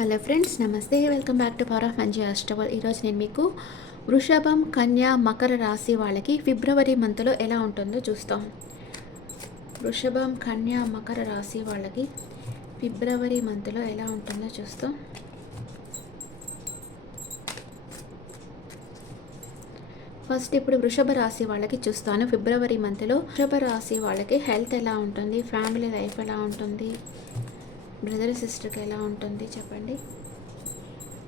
Hello friends, నమస్తే. Welcome back to power of మంచి అష్టవల్. ఈరోజు నేను మీకు వృషభం, కన్యా, మకర రాశి వాళ్ళకి ఫిబ్రవరి మంత్లో ఎలా ఉంటుందో చూస్తాం. వృషభం, కన్యా, మకర రాశి వాళ్ళకి ఫిబ్రవరి మంత్లో ఎలా ఉంటుందో చూస్తాం. ఫస్ట్ ఇప్పుడు వృషభ రాశి వాళ్ళకి చూస్తాను. ఫిబ్రవరి మంత్లో వృషభ రాశి వాళ్ళకి హెల్త్ ఎలా ఉంటుంది, ఫ్యామిలీ లైఫ్ ఎలా ఉంటుంది, బ్రదర్ సిస్టర్కి ఎలా ఉంటుంది చెప్పండి.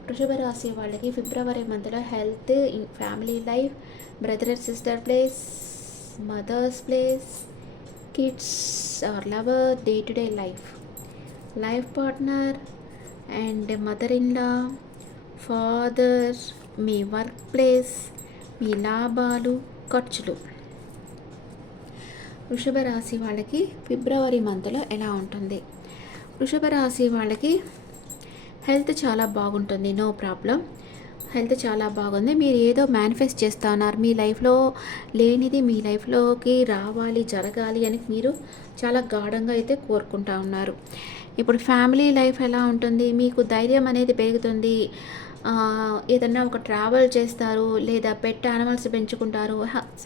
వృషభ రాశి వాళ్ళకి ఫిబ్రవరి మంత్లో health, family life, brother sister place, mother's place, kids or lover, day to day life, life partner and mother in law, father, మీ వర్క్ ప్లేస్, మీ లాభాలు, ఖర్చులు. వృషభ రాశి వాళ్ళకి ఫిబ్రవరి మంత్లో ఎలా ఉంటుంది? వృషభ రాశి వాళ్ళకి హెల్త్ చాలా బాగుంటుంది, నో ప్రాబ్లం. హెల్త్ చాలా బాగుంది. మీరు ఏదో మేనిఫెస్ట్ చేస్తూ ఉన్నారు, మీ లైఫ్లో లేనిది మీ లైఫ్లోకి రావాలి, జరగాలి అని మీరు చాలా గాఢంగా అయితే కోరుకుంటా ఉన్నారు. ఇప్పుడు ఫ్యామిలీ లైఫ్ ఎలా ఉంటుంది? మీకు ధైర్యం అనేది పెరుగుతుంది. ఏదన్నా ఒక ట్రావెల్ చేస్తారు, లేదా పెట్ యానిమల్స్ పెంచుకుంటారు,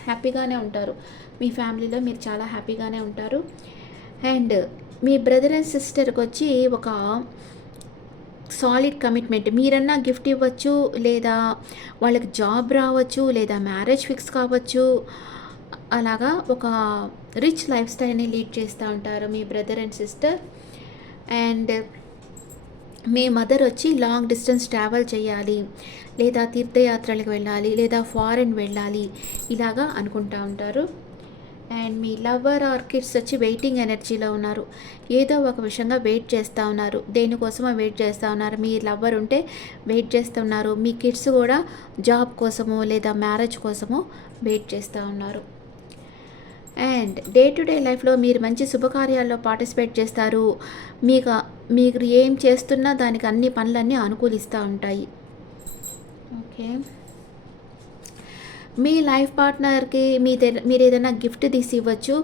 హ్యాపీగానే ఉంటారు. మీ ఫ్యామిలీలో మీరు చాలా హ్యాపీగానే ఉంటారు. అండ్ మీ బ్రదర్ అండ్ సిస్టర్కి వచ్చి ఒక సాలిడ్ కమిట్మెంట్, మీరన్నా గిఫ్ట్ ఇవ్వచ్చు, లేదా వాళ్ళకి జాబ్ రావచ్చు, లేదా మ్యారేజ్ ఫిక్స్ కావచ్చు. అలాగా ఒక రిచ్ లైఫ్ స్టైల్ని లీడ్ చేస్తూ ఉంటారు మీ బ్రదర్ అండ్ సిస్టర్. అండ్ మీ మదర్ వచ్చి లాంగ్ డిస్టెన్స్ ట్రావెల్ చేయాలి, లేదా తీర్థయాత్రలకు వెళ్ళాలి, లేదా ఫారెన్ వెళ్ళాలి, ఇలాగా అనుకుంటూ ఉంటారు. And me lover are kids వచ్చి వెయిటింగ్ ఎనర్జీలో ఉన్నారు. ఏదో ఒక విషయంగా వెయిట్ చేస్తూ ఉన్నారు, దేనికోసమో వెయిట్ చేస్తూ ఉన్నారు. మీ లవర్ ఉంటే వెయిట్ చేస్తున్నారు, మీ కిడ్స్ కూడా జాబ్ కోసమో లేదా మ్యారేజ్ కోసమో వెయిట్ చేస్తూ ఉన్నారు. అండ్ డే టు డే లైఫ్లో మీరు మంచి శుభకార్యాల్లో పార్టిసిపేట్ చేస్తారు. మీరు ఏం చేస్తున్నా దానికి అన్ని పనులన్నీ అనుకూలిస్తూ ఉంటాయి. ఓకే, మీ లైఫ్ పార్ట్నర్కి మీరు ఏదైనా గిఫ్ట్ తీసి ఇవ్వచ్చు,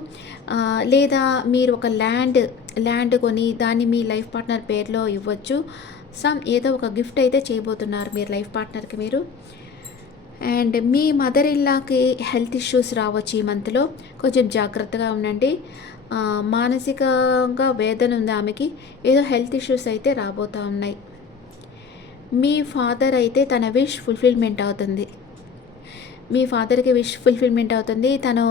లేదా మీరు ఒక ల్యాండ్ కొని దాన్ని మీ లైఫ్ పార్ట్నర్ పేరులో ఇవ్వచ్చు. ఏదో ఒక గిఫ్ట్ అయితే చేయబోతున్నారు మీరు లైఫ్ పార్ట్నర్కి మీరు. అండ్ మీ మదర్ ఇల్లాకి హెల్త్ ఇష్యూస్ రావచ్చు ఈ మంత్లో, కొంచెం జాగ్రత్తగా ఉండండి. మానసికంగా వేదన ఉంది ఆమెకి, ఏదో హెల్త్ ఇష్యూస్ అయితే రాబోతూ ఉన్నాయి. మీ ఫాదర్ అయితే తన విష్ ఫుల్ఫిల్మెంట్ అవుతుంది. మీ ఫాదర్కి విష్ ఫుల్ఫిల్మెంట్ అవుతుంది. తను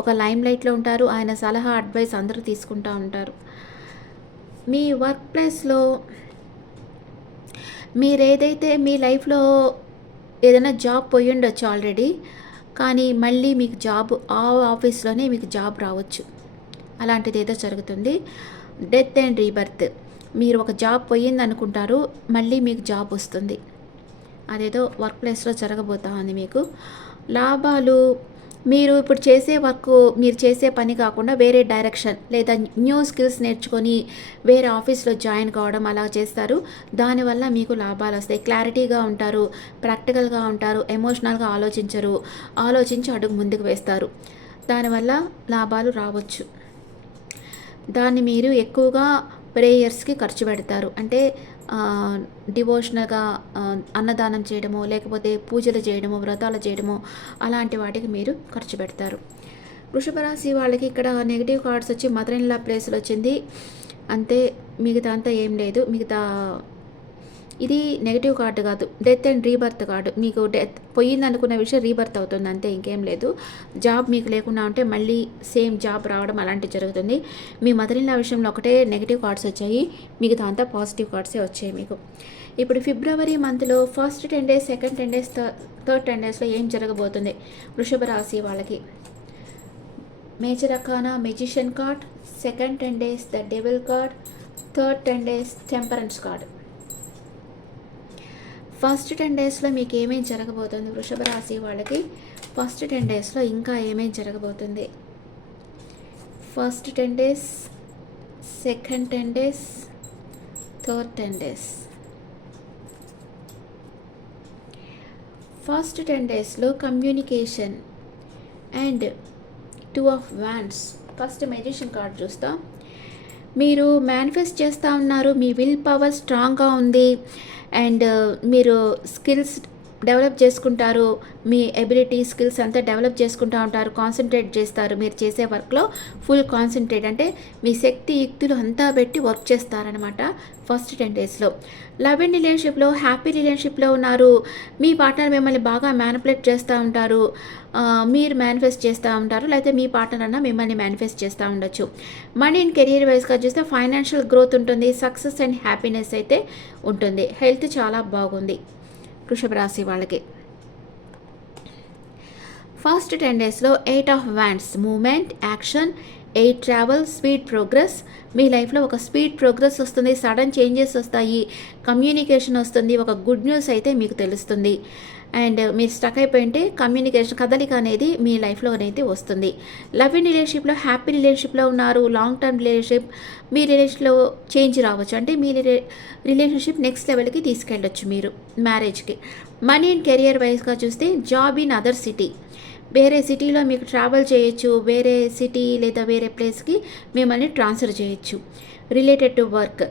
ఒక లైమ్ లైట్లో ఉంటారు, ఆయన సలహా అడ్వైస్ అందరూ తీసుకుంటూ ఉంటారు. మీ వర్క్ ప్లేస్లో మీరేదైతే మీ లైఫ్లో ఏదైనా జాబ్ పోయి ఉండొచ్చు ఆల్రెడీ, కానీ మళ్ళీ మీకు జాబ్ ఆ ఆఫీస్లోనే మీకు జాబ్ రావచ్చు. అలాంటిది ఏదో జరుగుతుంది. డెత్ అండ్ రీబర్త్, మీరు ఒక జాబ్ పోయింది అనుకుంటారు, మళ్ళీ మీకు జాబ్ వస్తుంది. అదేదో వర్క్ ప్లేస్లో జరగబోతా ఉంది మీకు. లాభాలు, మీరు ఇప్పుడు చేసే వర్క్, మీరు చేసే పని కాకుండా వేరే డైరెక్షన్ లేదా న్యూ స్కిల్స్ నేర్చుకొని వేరే ఆఫీస్లో జాయిన్ కావడం అలా చేస్తారు. దానివల్ల మీకు లాభాలు వస్తాయి. క్లారిటీగా ఉంటారు, ప్రాక్టికల్గా ఉంటారు, ఎమోషనల్గా ఆలోచించి అడుగు ముందుకు వేస్తారు. దానివల్ల లాభాలు రావచ్చు. దాన్ని మీరు ఎక్కువగా ప్రేయర్స్కి ఖర్చు పెడతారు. అంటే డివోషనల్గా అన్నదానం చేయడము, లేకపోతే పూజలు చేయడము, వ్రతాలు చేయడము, అలాంటి వాటికి మీరు ఖర్చు పెడతారు. వృషభ రాశి వాళ్ళకి ఇక్కడ నెగిటివ్ కార్డ్స్ వచ్చి మదర్ ఇన్ లా ప్లేస్లో వచ్చింది అంతే, మిగతా అంతా ఏం లేదు. ఇది నెగిటివ్ కార్డు కాదు, డెత్ అండ్ రీబర్త్ కార్డు. మీకు డెత్ పోయింది అనుకున్న విషయం రీబర్త్ అవుతుంది అంతే, ఇంకేం లేదు. జాబ్ మీకు లేకుండా ఉంటే మళ్ళీ సేమ్ జాబ్ రావడం అలాంటివి జరుగుతుంది. మీ మదర్ ఇన్ లా విషయంలో ఒకటే నెగిటివ్ కార్డ్స్ వచ్చాయి, మిగతా అంతా పాజిటివ్ కార్డ్సే వచ్చాయి మీకు. ఇప్పుడు ఫిబ్రవరి మంత్లో first 10 days, second 10 days, third 10 daysలో ఏం జరగబోతుంది వృషభ రాశి వాళ్ళకి? Major arcana magician card, second 10 days the devil card, third 10 days temperance card. First 10 daysలో మీకు ఏమేమి జరగబోతుంది వృషభ రాశి వాళ్ళకి? ఫస్ట్ 10 daysలో ఇంకా ఏమేమి జరగబోతుంది? First 10 days, second 10 days, third 10 days. First 10 daysలో communication and 2 of Wands. First magician card చూస్తాం. మీరు మేనిఫెస్ట్ చేస్తూ ఉన్నారు. మీ విల్ పవర్ స్ట్రాంగ్‌గా ఉంది. అండ్ మీరు స్కిల్స్ డెవలప్ చేసుకుంటారు. మీ ఎబిలిటీ, స్కిల్స్ అంతా డెవలప్ చేసుకుంటూ ఉంటారు. కాన్సంట్రేట్ చేస్తారు. మీరు చేసే వర్క్‌లో ఫుల్ కాన్సంట్రేట్ అంటే మీ శక్తి, యుక్తులు అంతా పెట్టి వర్క్ చేస్తారనమాట ఫస్ట్ 10 డేస్‌లో. లవ్ అండ్ రిలేషన్‌షిప్‌లో హ్యాపీ రిలేషన్‌షిప్‌లో ఉన్నారు. మీ పార్ట్నర్ మిమ్మల్ని బాగా మ్యానిపులేట్ చేస్తూ ఉంటారు. మీరు మేనిఫెస్ట్ చేస్తూ ఉంటారు. లేకపోతే మీ పార్ట్నర్ అన్నా మిమ్మల్ని మేనిఫెస్ట్ చేస్తూ ఉండొచ్చు. మనీ అండ్ కెరియర్ వైస్‌గా చూస్తే ఫైనాన్షియల్ గ్రోత్ ఉంటుంది. సక్సెస్ అండ్ హ్యాపీనెస్ అయితే ఉంటుంది. హెల్త్ చాలా బాగుంది వృషభ రాశి వాళ్ళకి. ఫస్ట్ 10 డేస్‌లో 8 of wands movement, action, 8 travel, speed progress. మీ లైఫ్‌లో ఒక స్పీడ్ ప్రోగ్రెస్ వస్తుంది. సడన్ చేంజెస్ వస్తాయి. కమ్యూనికేషన్ వస్తుంది. ఒక గుడ్ న్యూస్ అయితే మీకు తెలుస్తుంది. అండ్ మీరు స్టక్ అయిపోయింటే కమ్యూనికేషన్ కదలిక అనేది మీ లైఫ్లో అనేది వస్తుంది. లవ్ అండ్ రిలేషన్షిప్లో హ్యాపీ రిలేషన్షిప్లో ఉన్నారు. లాంగ్ టర్మ్ రిలేషన్షిప్, మీ రిలేషన్లో చేంజ్ రావచ్చు. అంటే మీ రిలేషన్షిప్ నెక్స్ట్ లెవెల్కి తీసుకెళ్ళొచ్చు మీరు మ్యారేజ్కి. మనీ అండ్ కెరియర్ వైజ్గా చూస్తే జాబ్ ఇన్ అదర్ సిటీ, వేరే సిటీలో మీకు ట్రావెల్ చేయొచ్చు. వేరే సిటీ లేదా వేరే ప్లేస్కి మిమ్మల్ని ట్రాన్స్ఫర్ చేయొచ్చు. Related to work,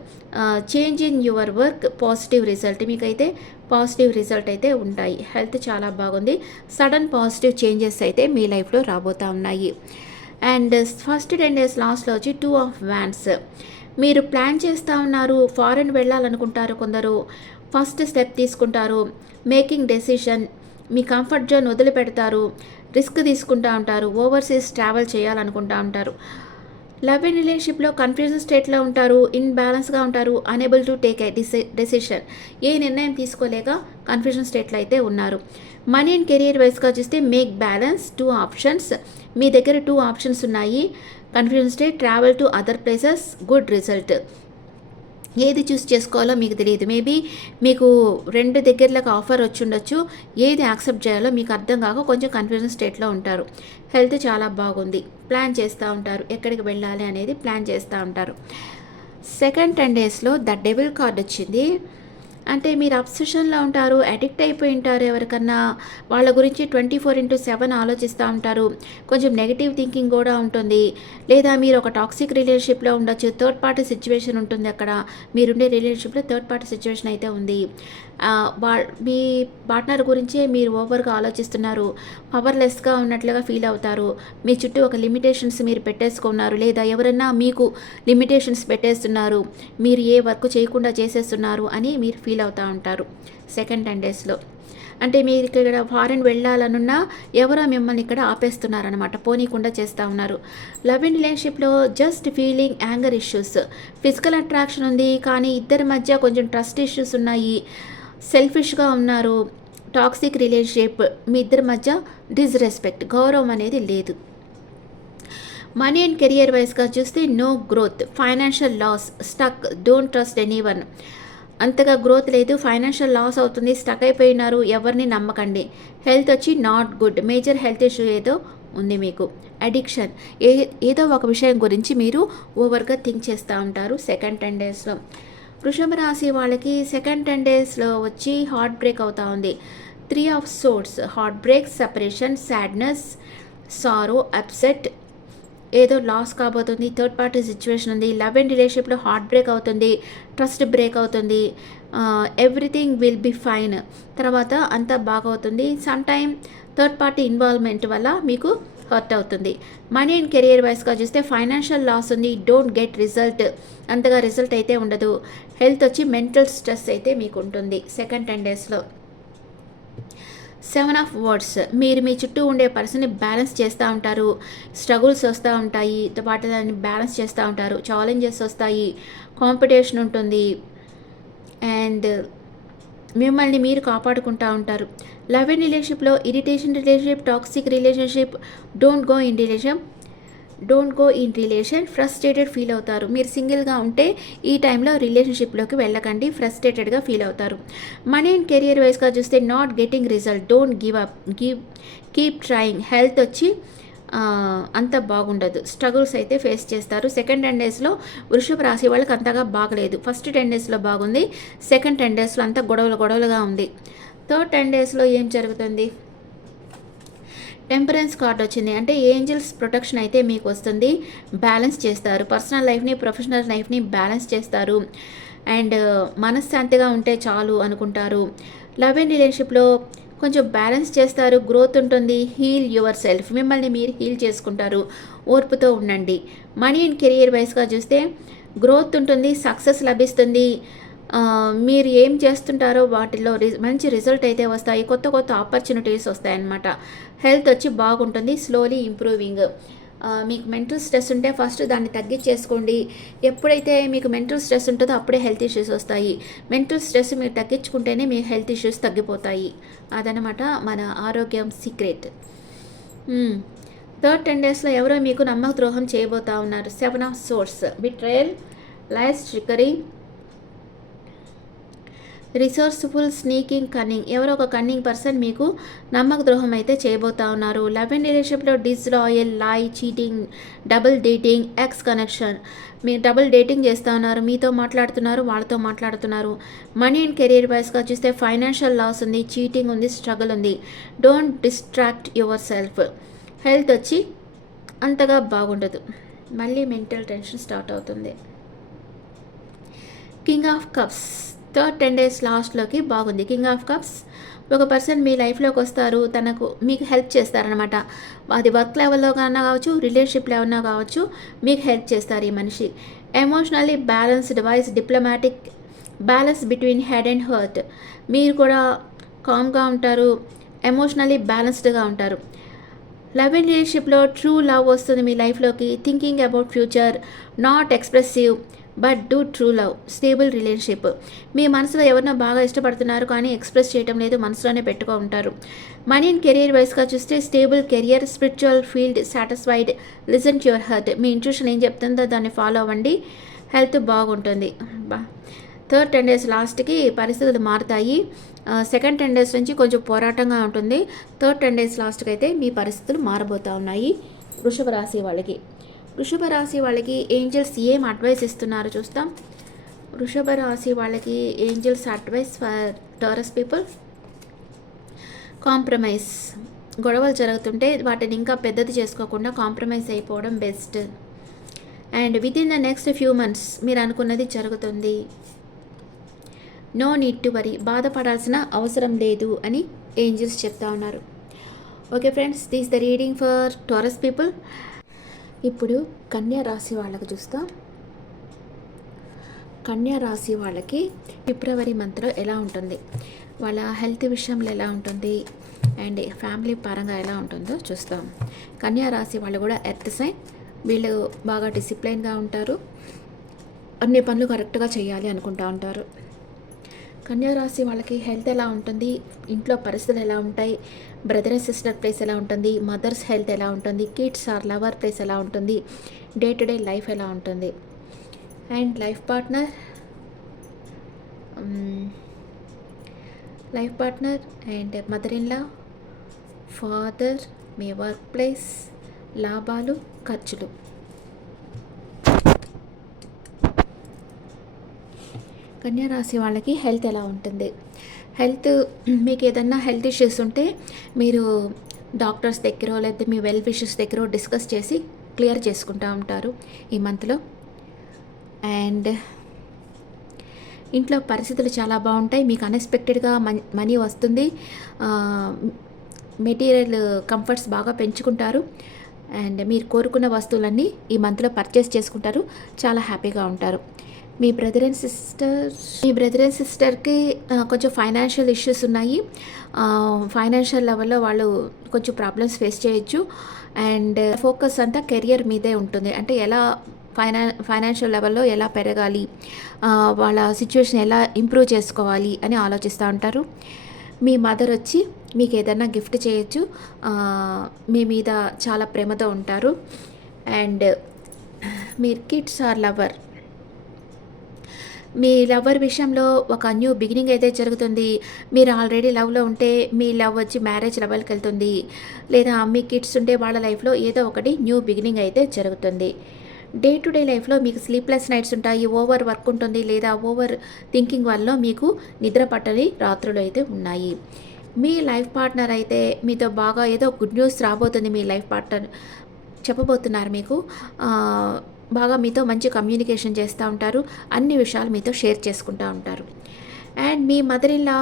change in your work, positive result, మీకైతే పాజిటివ్ రిజల్ట్ అయితే ఉంటాయి. హెల్త్ చాలా బాగుంది. సడన్ పాజిటివ్ చేంజెస్ అయితే మీ లైఫ్లో రాబోతూ ఉన్నాయి. అండ్ ఫస్ట్ 10 డేస్ లాస్ట్లో వచ్చి 2 ఆఫ్ వాండ్స్. మీరు ప్లాన్ చేస్తూ ఉన్నారు. ఫారెన్ వెళ్ళాలనుకుంటారు కొందరు. ఫస్ట్ స్టెప్ తీసుకుంటారు. మేకింగ్ డెసిషన్, మీ కంఫర్ట్ జోన్ వదిలిపెడతారు. రిస్క్ తీసుకుంటూ ఉంటారు. ఓవర్సీస్ ట్రావెల్ చేయాలనుకుంటూ ఉంటారు. లవ్ అండ్ రిలేషన్షిప్లో కన్ఫ్యూజన్ స్టేట్లో ఉంటారు. ఇన్బ్యాలెన్స్గా ఉంటారు. Unable to take a decision, ఏ నిర్ణయం తీసుకోలేక కన్ఫ్యూజన్ స్టేట్లో అయితే ఉన్నారు. మనీ అండ్ కెరియర్ వైస్గా చూస్తే మేక్ బ్యాలెన్స్, 2 ఆప్షన్స్. మీ దగ్గర 2 ఆప్షన్స్ ఉన్నాయి. Confusion state, travel to other places, good result. ఏది చూస్ చేసుకోవాలో మీకు తెలియదు. మేబీ మీకు 2 దగ్గరలకు ఆఫర్ వచ్చి ఉండొచ్చు. ఏది యాక్సెప్ట్ చేయాలో మీకు అర్థం కాక కొంచెం కన్ఫ్యూజన్ స్టేట్లో ఉంటారు. హెల్త్ చాలా బాగుంది. ప్లాన్ చేస్తూ ఉంటారు. ఎక్కడికి వెళ్ళాలి అనేది ప్లాన్ చేస్తూ ఉంటారు. సెకండ్ 10 డేస్లో ద డెవిల్ కార్డ్ వచ్చింది. అంటే మీరు అబ్సెషన్లో ఉంటారు. అడిక్ట్ అయిపోయి ఉంటారు ఎవరికన్నా. వాళ్ళ గురించి 24/7 ఆలోచిస్తూ ఉంటారు. కొంచెం నెగిటివ్ థింకింగ్ కూడా ఉంటుంది. లేదా మీరు ఒక టాక్సిక్ రిలేషన్షిప్లో ఉండొచ్చు. థర్డ్ పార్టీ సిచ్యువేషన్ ఉంటుంది అక్కడ. మీరుండే రిలేషన్షిప్లో థర్డ్ పార్టీ సిచ్యువేషన్ అయితే ఉంది. మీ పార్ట్నర్ గురించే మీరు ఓవర్గా ఆలోచిస్తున్నారు. పవర్లెస్గా ఉన్నట్లుగా ఫీల్ అవుతారు. మీ చుట్టూ ఒక లిమిటేషన్స్ మీరు పెట్టేసుకున్నారు. లేదా ఎవరన్నా మీకు లిమిటేషన్స్ పెట్టేస్తున్నారు. మీరు ఏ వర్క్ చేయకుండా చేసేస్తున్నారు అని మీరు ఫీల్ అవుతూ ఉంటారు సెకండ్ 10 డేస్లో. అంటే మీరు ఇక్కడ ఫారెన్ వెళ్ళాలనున్నా ఎవరో మిమ్మల్ని ఇక్కడ ఆపేస్తున్నారనమాట. పోనీకుండా చేస్తూ ఉన్నారు. లవ్ అండ్ రిలేషన్షిప్లో just feeling, anger issues, physical attraction ఉంది కానీ ఇద్దరి మధ్య కొంచెం ట్రస్ట్ ఇష్యూస్ ఉన్నాయి. సెల్ఫిష్గా ఉన్నారు. టాక్సిక్ రిలేషన్షిప్, మీ ఇద్దరి మధ్య డిస్రెస్పెక్ట్, గౌరవం అనేది లేదు. మనీ అండ్ కెరియర్ వైస్గా చూస్తే no growth, financial loss, stuck, don't trust anyone. అంతగా గ్రోత్ లేదు. ఫైనాన్షియల్ లాస్ అవుతుంది. స్టక్ అయిపోయినారు. ఎవరిని నమ్మకండి. హెల్త్ వచ్చి not good. Major health issue ఏదో ఉంది మీకు. అడిక్షన్, ఏదో ఒక విషయం గురించి మీరు ఓవర్గా థింక్ చేస్తూ ఉంటారు సెకండ్ 10 డేస్లో. వృషభ రాశి వాళ్ళకి సెకండ్ 10 డేస్లో వచ్చి హార్ట్ బ్రేక్ అవుతూ ఉంది. 3 of swords, heart break, separation, sadness, sorrow, upset, ఏదో లాస్ కాబోతుంది. థర్డ్ పార్టీ సిచ్యువేషన్ ఉంది. లవ్ అండ్ రిలేషన్షిప్లో హార్ట్ బ్రేక్ అవుతుంది. ట్రస్ట్ బ్రేక్ అవుతుంది. Everything will be fine. తర్వాత అంతా బాగవుతుంది. Some time third party involvement వల్ల మీకు హర్ట్ అవుతుంది. మనీ అండ్ కెరియర్ వైస్గా చూస్తే ఫైనాన్షియల్ లాస్ ఉంది. డోంట్ గెట్ రిజల్ట్, అంతగా రిజల్ట్ అయితే ఉండదు. హెల్త్ వచ్చి మెంటల్ స్ట్రెస్ అయితే మీకు ఉంటుంది సెకండ్ 10 డేస్లో. 7 ఆఫ్ వర్డ్స్, మీరు మీ చుట్టూ ఉండే పర్సన్ని బ్యాలెన్స్ చేస్తూ ఉంటారు. స్ట్రగుల్స్ వస్తూ ఉంటాయి. వాటి దాన్ని బ్యాలెన్స్ చేస్తూ ఉంటారు. ఛాలెంజెస్ వస్తాయి. కాంపిటీషన్ ఉంటుంది. అండ్ మిమ్మల్ని మీరు కాపాడుకుంటూ ఉంటారు. లవ్ అండ్ రిలేషన్షిప్లో irritation relationship, toxic relationship, don't go in relation, frustrated feel అవుతారు. మీరు సింగిల్గా ఉంటే ఈ టైంలో రిలేషన్షిప్లోకి వెళ్ళకండి. ఫ్రస్ట్రేటెడ్గా ఫీల్ అవుతారు. మనీ అండ్ కెరియర్ వైస్గా చూస్తే not getting result, don't give up, keep trying. Health వచ్చి అంత బాగుండదు. స్ట్రగుల్స్ అయితే ఫేస్ చేస్తారు. సెకండ్ 10 డేస్లో వృషభ రాశి వాళ్ళకి అంతగా బాగలేదు. ఫస్ట్ 10 డేస్లో బాగుంది. సెకండ్ 10 డేస్లో అంతా గొడవలుగా ఉంది. థర్డ్ 10 డేస్లో ఏం జరుగుతుంది? టెంపరెన్స్ కార్డ్ వచ్చింది. అంటే ఏంజెల్స్ ప్రొటెక్షన్ అయితే మీకు వస్తుంది. బ్యాలెన్స్ చేస్తారు. పర్సనల్ లైఫ్ని, ప్రొఫెషనల్ లైఫ్ని బ్యాలెన్స్ చేస్తారు. అండ్ మనశ్శాంతిగా ఉంటే చాలు అనుకుంటారు. లవ్ అండ్ రిలేషన్షిప్లో కొంచెం బ్యాలెన్స్ చేస్తారు. గ్రోత్ ఉంటుంది. హీల్ యువర్ సెల్ఫ్, మిమ్మల్ని మీరు హీల్ చేసుకుంటారు. ఓర్పుతో ఉండండి. మనీ అండ్ కెరియర్ వైస్గా చూస్తే గ్రోత్ ఉంటుంది. సక్సెస్ లభిస్తుంది. మీరు ఏం చేస్తుంటారో వాటిల్లో మంచి రిజల్ట్ అయితే వస్తాయి. కొత్త కొత్త ఆపర్చునిటీస్ వస్తాయన్నమాట. హెల్త్ వచ్చి బాగుంటుంది. Slowly improving. మీకు మెంటల్ స్ట్రెస్ ఉంటే ఫస్ట్ దాన్ని తగ్గించేసుకోండి. ఎప్పుడైతే మీకు మెంటల్ స్ట్రెస్ ఉంటుందో అప్పుడే హెల్త్ ఇష్యూస్ వస్తాయి. మెంటల్ స్ట్రెస్ మీరు తగ్గించుకుంటేనే మీ హెల్త్ ఇష్యూస్ తగ్గిపోతాయి. అదనమాట మన ఆరోగ్యం సీక్రెట్. థర్డ్ 10 డేస్లో ఎవరో మీకు నమ్మక ద్రోహం చేయబోతా ఉన్నారు. 7 of swords, betrayal, lies, trickery, resourceful, sneaking, cunning. ఎవరో ఒక కన్నింగ్ పర్సన్ మీకు నమ్మక ద్రోహం అయితే చేయబోతా ఉన్నారు. లవ్ అండ్ రిలేషన్షిప్లో డిస్లాయల్, లై, cheating, double dating, X connection. మీరు డబుల్ డేటింగ్ చేస్తూ ఉన్నారు. మీతో మాట్లాడుతున్నారు, వాళ్ళతో మాట్లాడుతున్నారు. మనీ అండ్ కెరీర్ వైస్గా చూస్తే ఫైనాన్షియల్ లాస్ ఉంది, చీటింగ్ ఉంది, స్ట్రగుల్ ఉంది. Don't distract yourself. Health వచ్చి అంతగా బాగుండదు. మళ్ళీ మెంటల్ టెన్షన్ స్టార్ట్ అవుతుంది. King of cups, third 10 days లాస్ట్లోకి బాగుంది. కింగ్ ఆఫ్ కప్స్, ఒక పర్సన్ మీ లైఫ్లోకి వస్తారు. మీకు హెల్ప్ చేస్తారనమాట. అది వర్క్ లెవెల్లో కన్నా కావచ్చు, రిలేషన్షిప్ లెవెల్లో కావచ్చు, మీకు హెల్ప్ చేస్తారు ఈ మనిషి. Emotionally balanced wise, diplomatic, balance between head and heart. మీరు కూడా కామ్గా ఉంటారు, ఎమోషనల్లీ బ్యాలెన్స్డ్గా ఉంటారు. లవ్ అండ్ రిలేషన్షిప్లో ట్రూ లవ్ వస్తుంది మీ లైఫ్లోకి. Thinking about future, not expressive but do true love. Stable relationship, మీ మనసులో ఎవరినో బాగా ఇష్టపడుతున్నారు కానీ ఎక్స్ప్రెస్ చేయడం లేదు, మనసులోనే పెట్టుకో ఉంటారు. మనీ అండ్ కెరియర్ వైస్గా చూస్తే stable career, spiritual field, satisfied, listen to your hurt. Me intuition ఏం చెప్తుందో దాన్ని ఫాలో అవ్వండి. హెల్త్ బాగుంటుంది. థర్డ్ 10 డేస్ లాస్ట్కి పరిస్థితులు మారుతాయి. సెకండ్ 10 డేస్ నుంచి కొంచెం పోరాటంగా ఉంటుంది. థర్డ్ 10 డేస్ లాస్ట్కి అయితే మీ పరిస్థితులు మారబోతూ ఉన్నాయి. వృషభ రాశి వాళ్ళకి, వృషభ రాశి వాళ్ళకి ఏంజల్స్ ఏం అడ్వైస్ ఇస్తున్నారో చూస్తాం. వృషభ రాశి వాళ్ళకి angels advice for taurus people. Compromise, గొడవలు జరుగుతుంటే వాటిని ఇంకా పెద్దది చేసుకోకుండా కాంప్రమైజ్ అయిపోవడం best. And with in the next few months మీరు అనుకున్నది జరుగుతుంది. నో నీడ్ టు వరీ, బాధపడాల్సిన అవసరం లేదు అని ఏంజల్స్ చెప్తా ఉన్నారు. Okay friends, this the reading for taurus people. ఇప్పుడు కన్యా రాశి వాళ్ళకు చూస్తాం. కన్యా రాశి వాళ్ళకి ఫిబ్రవరి మంత్లో ఎలా ఉంటుంది, వాళ్ళ హెల్త్ విషయంలో ఎలా ఉంటుంది, అండ్ ఫ్యామిలీ పరంగా ఎలా ఉంటుందో చూస్తాం. కన్యా రాశి వాళ్ళు కూడా ఎర్త్ సైన్. వీళ్ళు బాగా డిసిప్లైన్గా ఉంటారు, అన్ని పనులు కరెక్ట్గా చేయాలి అనుకుంటూ ఉంటారు. కన్యా రాశి వాళ్ళకి హెల్త్ ఎలా ఉంటుంది, ఇంట్లో పరిస్థితులు ఎలా ఉంటాయి, బ్రదర్ అండ్ సిస్టర్ ప్లేస్ ఎలా ఉంటుంది, మదర్స్ హెల్త్ ఎలా ఉంటుంది, కిడ్స్ ఆర్ లవర్ ప్లేస్ ఎలా ఉంటుంది, డే టు డే లైఫ్ ఎలా ఉంటుంది, and life partner and mother in law, father, మీ వర్క్ ప్లేస్, లాభాలు, ఖర్చులు. కన్యా రాశి వాళ్ళకి హెల్త్ ఎలా ఉంటుంది, హెల్త్ మీకు ఏదన్నా హెల్త్ ఇష్యూస్ ఉంటే మీరు డాక్టర్స్ దగ్గర లేకపోతే మీ వెల్ విషెస్ దగ్గర డిస్కస్ చేసి క్లియర్ చేసుకుంటూ ఉంటారు ఈ మంత్లో. అండ్ ఇంట్లో పరిస్థితులు చాలా బాగుంటాయి, మీకు అన్ఎక్స్పెక్టెడ్గా మనీ వస్తుంది, మెటీరియల్ కంఫర్ట్స్ బాగా పెంచుకుంటారు, అండ్ మీరు కోరుకున్న వస్తువులన్నీ ఈ మంత్లో పర్చేస్ చేసుకుంటారు, చాలా హ్యాపీగా ఉంటారు. మీ బ్రదర్ అండ్ సిస్టర్కి కొంచెం ఫైనాన్షియల్ ఇష్యూస్ ఉన్నాయి. ఫైనాన్షియల్ లెవెల్లో వాళ్ళు కొంచెం ప్రాబ్లమ్స్ ఫేస్ చేయొచ్చు. అండ్ ఫోకస్ అంతా కెరియర్ మీదే ఉంటుంది. అంటే ఎలా ఫైనాన్షియల్ లెవెల్లో ఎలా పెరగాలి, వాళ్ళ సిచ్యువేషన్ ఎలా ఇంప్రూవ్ చేసుకోవాలి అని ఆలోచిస్తూ ఉంటారు. మీ మదర్ వచ్చి మీకు ఏదైనా గిఫ్ట్ చేయొచ్చు, మీ మీద చాలా ప్రేమతో ఉంటారు. అండ్ మీరు కిడ్స్ ఆర్ లవర్, మీ లవర్ విషయంలో ఒక న్యూ బిగినింగ్ అయితే జరుగుతుంది. మీరు ఆల్రెడీ లవ్లో ఉంటే మీ లవ్ వచ్చి మ్యారేజ్ లెవెల్కి వెళ్తుంది, లేదా మీ కిడ్స్ ఉంటే వాళ్ళ లైఫ్లో ఏదో ఒకటి న్యూ బిగినింగ్ అయితే జరుగుతుంది. డే టు డే లైఫ్లో మీకు స్లీప్లెస్ నైట్స్ ఉంటాయి, ఓవర్ వర్క్ ఉంటుంది, లేదా ఓవర్ థింకింగ్ వల్ల మీకు నిద్ర పట్టని రాత్రులు అయితే ఉన్నాయి. మీ లైఫ్ పార్ట్నర్ అయితే మీతో బాగా ఏదో గుడ్ న్యూస్ రాబోతుంది. మీ లైఫ్ పార్ట్నర్ చెప్పబోతున్నారు మీకు. బాగా మీతో మంచి కమ్యూనికేషన్ చేస్తూ ఉంటారు. అన్ని విషయాలు మీతో షేర్ చేసుకుంటూ ఉంటారు. అండ్ మీ మదర్ ఇన్ లా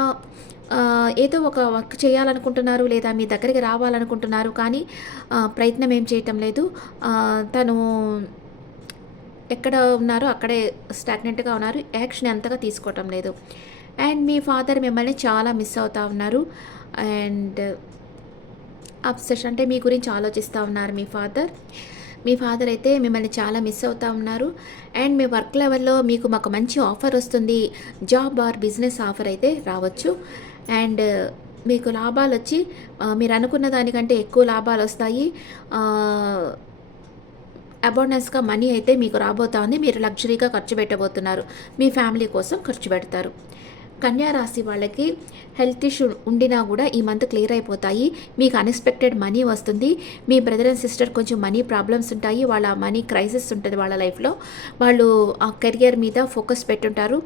ఏదో ఒక వర్క్ చేయాలనుకుంటున్నారు, లేదా మీ దగ్గరికి రావాలనుకుంటున్నారు, కానీ ప్రయత్నం ఏం చేయటం లేదు. తను ఎక్కడ ఉన్నారో అక్కడే స్టాగ్నెంట్గా ఉన్నారు. యాక్షన్ అంతగా తీసుకోవటం లేదు. అండ్ మీ ఫాదర్ మిమ్మల్ని చాలా మిస్ అవుతూ ఉన్నారు. అండ్ అబ్సెషన్ అంటే మీ గురించి ఆలోచిస్తూ ఉన్నారు మీ ఫాదర్ అయితే మిమ్మల్ని చాలా మిస్ అవుతూ ఉన్నారు. అండ్ మీ వర్క్ లెవెల్లో మీకు మాకు మంచి ఆఫర్ వస్తుంది. జాబ్ ఆర్ బిజినెస్ ఆఫర్ అయితే రావచ్చు. అండ్ మీకు లాభాలు వచ్చి మీరు అనుకున్న దానికంటే ఎక్కువ లాభాలు వస్తాయి. అబౌండెన్స్గా మనీ అయితే మీకు రాబోతా ఉంది. మీరు లగ్జరీగా ఖర్చు పెట్టబోతున్నారు. మీ ఫ్యామిలీ కోసం ఖర్చు పెడతారు. కన్యా రాశి వాళ్ళకి హెల్త్ ఇష్యూ ఉండినా కూడా ఈ మంత్ క్లియర్ అయిపోతాయి. మీకు అన్ఎక్స్పెక్టెడ్ మనీ వస్తుంది. మీ బ్రదర్ అండ్ సిస్టర్ కొంచెం మనీ ప్రాబ్లమ్స్ ఉంటాయి. వాళ్ళ మనీ క్రైసిస్ ఉంటుంది వాళ్ళ లైఫ్లో. వాళ్ళు ఆ కెరియర్ మీద ఫోకస్ పెట్టుంటారు.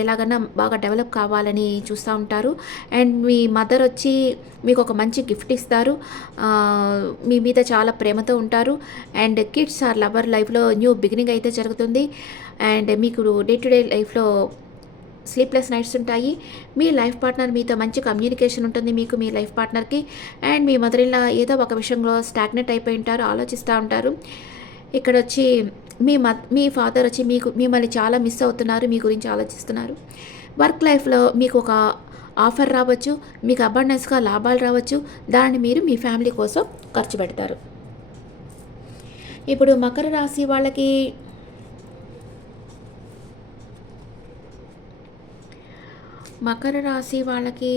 ఎలాగన్నా బాగా డెవలప్ కావాలని చూస్తూ ఉంటారు. అండ్ మీ మదర్ వచ్చి మీకు ఒక మంచి గిఫ్ట్ ఇస్తారు. మీ మీద చాలా ప్రేమతో ఉంటారు. అండ్ కిడ్స్ ఆర్ లవర్ లైఫ్లో న్యూ బిగినింగ్ అయితే జరుగుతుంది. అండ్ మీకు డే టు డే లైఫ్లో స్లీప్లెస్ నైట్స్ ఉంటాయి. మీ లైఫ్ పార్ట్నర్ మీతో మంచి కమ్యూనికేషన్ ఉంటుంది మీకు, మీ లైఫ్ పార్ట్నర్కి. అండ్ మీ మదర్ ఇన్ లా ఏదో ఒక విషయంలో స్టాగ్నెట్ అయిపోయి ఉంటారు, ఆలోచిస్తూ ఉంటారు. ఇక్కడ వచ్చి మీ ఫాదర్ వచ్చి మిమ్మల్ని చాలా మిస్ అవుతున్నారు, మీ గురించి ఆలోచిస్తున్నారు. వర్క్ లైఫ్లో మీకు ఒక ఆఫర్ రావచ్చు, మీకు అబండెన్స్గా లాభాలు రావచ్చు. దాన్ని మీరు మీ ఫ్యామిలీ కోసం ఖర్చు పెడతారు. ఇప్పుడు మకర రాశి వాళ్ళకి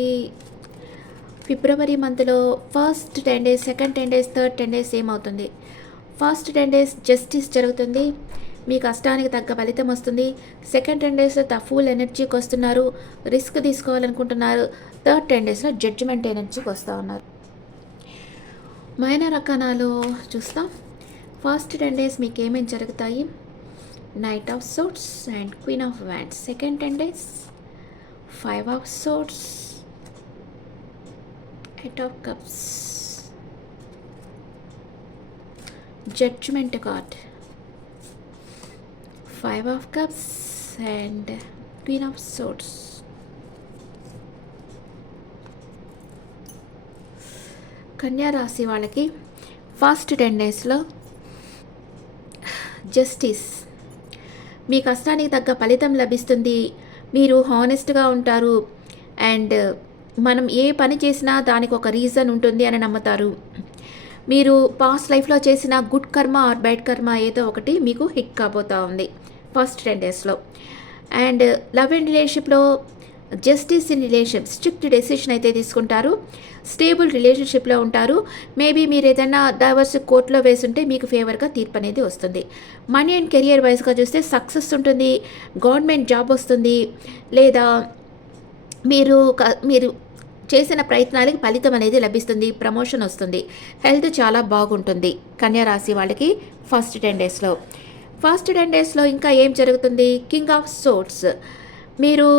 ఫిబ్రవరి మంత్లో first 10 days, second 10 days, third 10 days ఏమవుతుంది? ఫస్ట్ 10 days జస్టిస్ జరుగుతుంది. మీ కష్టానికి తగ్గ ఫలితం వస్తుంది. సెకండ్ 10 days ద ఫుల్ ఎనర్జీకి వస్తున్నారు, రిస్క్ తీసుకోవాలనుకుంటున్నారు. థర్డ్ 10 daysలో జడ్జిమెంట్ ఎనర్జీకి వస్తూ ఉన్నారు. మైనర్ రకానాలు చూస్తాం. ఫస్ట్ 10 days మీకు ఏమేమి జరుగుతాయి? Knight of swords and queen of wands. Second 10 days 5 of swords, 8 of cups, judgment card, 5 of cups and queen of swords. కన్యా రాశి వాళ్ళకి ఫస్ట్ 10 daysలో జస్టిస్, మీ కష్టానికి తగ్గ ఫలితం లభిస్తుంది. మీరు హానెస్ట్గా ఉంటారు. అండ్ మనం ఏ పని చేసినా దానికి ఒక రీజన్ ఉంటుంది అని నమ్ముతారు. మీరు పాస్ట్ లైఫ్లో చేసిన గుడ్ కర్మ ఆర్ బ్యాడ్ కర్మ ఏదో ఒకటి మీకు హిట్ కాబోతూ ఉంది ఫస్ట్ 10 daysలో. అండ్ లవ్ అండ్ రిలేషన్షిప్లో justice in relationship, strict decision అయితే తీసుకుంటారు. స్టేబుల్ రిలేషన్షిప్లో ఉంటారు. మేబీ మీరు ఏదైనా డైవర్స్ కోర్టులో వేసుంటే మీకు ఫేవర్గా తీర్పు అనేది వస్తుంది. మనీ అండ్ కెరియర్ వైజ్గా చూస్తే సక్సెస్ ఉంటుంది, గవర్నమెంట్ జాబ్ వస్తుంది, లేదా మీరు చేసిన ప్రయత్నాలకి ఫలితం అనేది లభిస్తుంది, ప్రమోషన్ వస్తుంది. హెల్త్ చాలా బాగుంటుంది కన్యా రాశి వాళ్ళకి ఫస్ట్ 10 daysలో. ఫస్ట్ 10 daysలో ఇంకా ఏం జరుగుతుంది? కింగ్ ఆఫ్ సోర్డ్స్, మీరు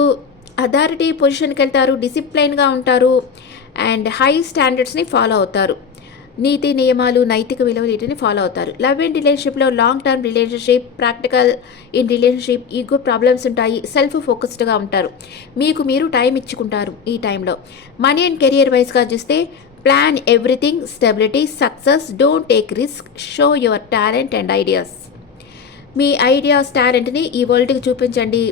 అథారిటీ పొజిషన్కి వెళ్తారు, డిసిప్లైన్గా ఉంటారు అండ్ హై స్టాండర్డ్స్ని ఫాలో అవుతారు. నీతి నియమాలు, నైతిక విలువలు వీటిని ఫాలో అవుతారు. లవ్ అండ్ రిలేషన్షిప్లో long term relationship, practical in relationship, ego problems ఉంటాయి, సెల్ఫ్ ఫోకస్డ్గా ఉంటారు. మీకు మీరు టైం ఇచ్చుకుంటారు ఈ టైంలో. మనీ అండ్ కెరియర్ వైజ్గా చూస్తే plan everything, stability, success, don't take risk, show your talent and ideas. Me ideas, టాలెంట్ని ఈ వరల్డ్కి చూపించండి.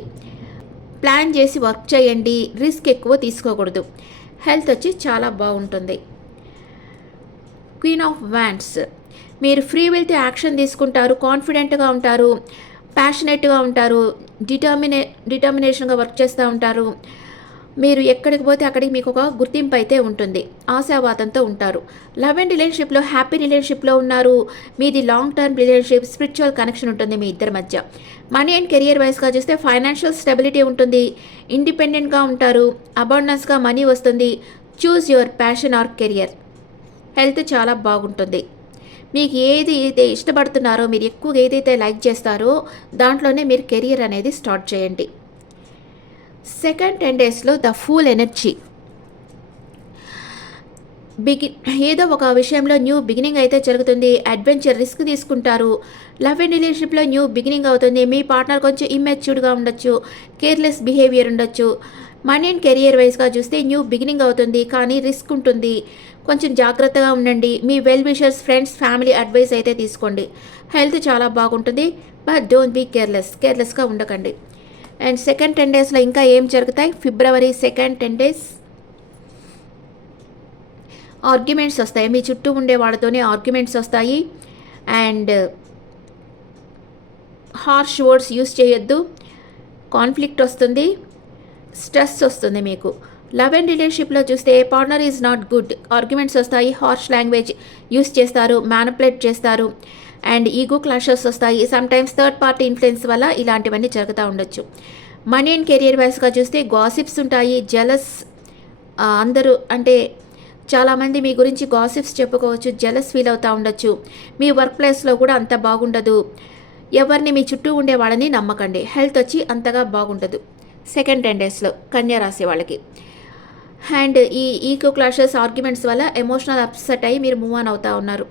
ప్లాన్ చేసి వర్క్ చేయండి, రిస్క్ ఎక్కువ తీసుకోకూడదు. హెల్త్ వచ్చి చాలా బాగుంటుంది. క్వీన్ ఆఫ్ వ్యాండ్స్, మీరు ఫ్రీ విల్తో యాక్షన్ తీసుకుంటారు, కాన్ఫిడెంట్గా ఉంటారు, ప్యాషనెట్గా ఉంటారు, డిటర్మినేషన్గా వర్క్ చేస్తూ ఉంటారు. మీరు ఎక్కడికి పోతే అక్కడికి మీకు ఒక గుర్తింపు అయితే ఉంటుంది, ఆశావాదంతో ఉంటారు. లవ్ అండ్ రిలేషన్షిప్లో హ్యాపీ రిలేషన్షిప్లో ఉన్నారు. మీది long term relationship, spiritual connection ఉంటుంది మీ ఇద్దరి మధ్య. మనీ అండ్ కెరియర్ వైజ్గా చూస్తే ఫైనాన్షియల్ స్టెబిలిటీ ఉంటుంది, ఇండిపెండెంట్గా ఉంటారు, అబండెన్స్గా మనీ వస్తుంది. Choose your passion or career. Health చాలా బాగుంటుంది. మీకు ఏది అయితే ఇష్టపడుతున్నారో, మీరు ఎక్కువగా ఏదైతే లైక్ చేస్తారో దాంట్లోనే మీరు కెరియర్ అనేది స్టార్ట్ చేయండి. సెకండ్ 10 daysలో ద ఫుల్ ఎనర్జీ, బిగి ఏదో ఒక విషయంలో న్యూ బిగినింగ్ అయితే జరుగుతుంది. అడ్వెంచర్ రిస్క్ తీసుకుంటారు. లవ్ అండ్ రిలేషన్‌షిప్‌లో న్యూ బిగినింగ్ అవుతుంది. మీ పార్ట్నర్ కొంచెం ఇమ్మెచ్యూర్డ్‌గా ఉండొచ్చు. కేర్‌లెస్ బిహేవియర్ ఉండొచ్చు. మనీ అండ్ కెరియర్ వైస్‌గా చూస్తే న్యూ బిగినింగ్ అవుతుంది. కానీ రిస్క్ ఉంటుంది. కొంచెం జాగ్రత్తగా ఉండండి. మీ well wishers, friends, family advice అయితే తీసుకోండి. హెల్త్ చాలా బాగుంటుంది. But don't be careless. కేర్‌లెస్‌గా ఉండకండి. అండ్ సెకండ్ 10 డేస్‌లో ఇంకా ఏం జరుగుతాయి? ఫిబ్రవరి సెకండ్ 10 డేస్ ఆర్గ్యుమెంట్స్ వస్తాయి. మీ చుట్టూ ఉండే వాళ్ళతోనే ఆర్గ్యుమెంట్స్ వస్తాయి. అండ్ హార్ష్ వర్డ్స్ యూస్ చేయొద్దు. కాన్ఫ్లిక్ట్ వస్తుంది. స్ట్రెస్ వస్తుంది మీకు. లవ్ అండ్ రిలేషన్షిప్లో చూస్తే partner is not good. Arguments వస్తాయి. హార్ష్ లాంగ్వేజ్ యూస్ చేస్తారు. మ్యానిపులేట్ చేస్తారు. అండ్ ఈగో క్లాషెస్ వస్తాయి. సమ్టైమ్స్ థర్డ్ పార్టీ ఇన్ఫ్లుయెన్స్ వల్ల ఇలాంటివన్నీ జరుగుతూ ఉండొచ్చు. మనీ అండ్ కెరియర్ వైస్గా చూస్తే గాసిప్స్ ఉంటాయి. జెలస్ అందరూ అంటే చాలామంది మీ గురించి గాసిప్స్ చెప్పుకోవచ్చు. జెలస్ ఫీల్ అవుతూ ఉండొచ్చు. మీ వర్క్ ప్లేస్లో కూడా అంత బాగుండదు. ఎవరిని మీ చుట్టూ ఉండే వాళ్ళని నమ్మకండి. హెల్త్ వచ్చి అంతగా బాగుండదు సెకండ్ 10 డేస్లో కన్యా రాశి వాళ్ళకి. అండ్ ఈ ఈగో క్లాషెస్, ఆర్గ్యుమెంట్స్ వల్ల ఎమోషనల్ అప్సెట్ అయ్యి మీరు మూవ్ ఆన్ అవుతూ ఉన్నారు.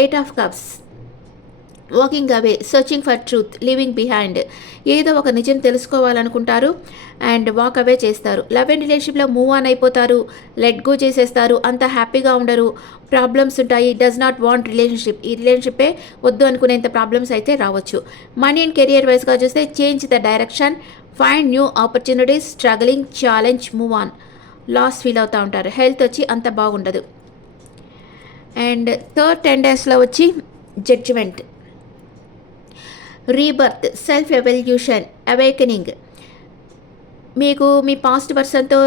8 of cups walking away, searching for truth, living behind. ఏదో ఒక నిజం తెలుసుకోవాలనుకుంటారు అండ్ వాక్ అవే చేస్తారు. లవ్ అండ్ రిలేషన్షిప్లో మూవ్ ఆన్ అయిపోతారు. లెట్ గో చేసేస్తారు. అంత హ్యాపీగా ఉండరు. ప్రాబ్లమ్స్ ఉంటాయి. Does not want relationship. ఈ రిలేషన్షిప్పే వద్దు అనుకునేంత ప్రాబ్లమ్స్ అయితే రావచ్చు. మనీ అండ్ కెరియర్ వైస్గా చూస్తే change the direction, find new opportunities, struggling, challenge, move on. Loss feel అవుతూ ఉంటారు. హెల్త్ వచ్చి అంత బాగుండదు. అండ్ థర్డ్ 10 డేస్లో వచ్చి judgement, rebirth, self evolution, awakening. మీకు మీ పాస్ట్ పర్సన్తో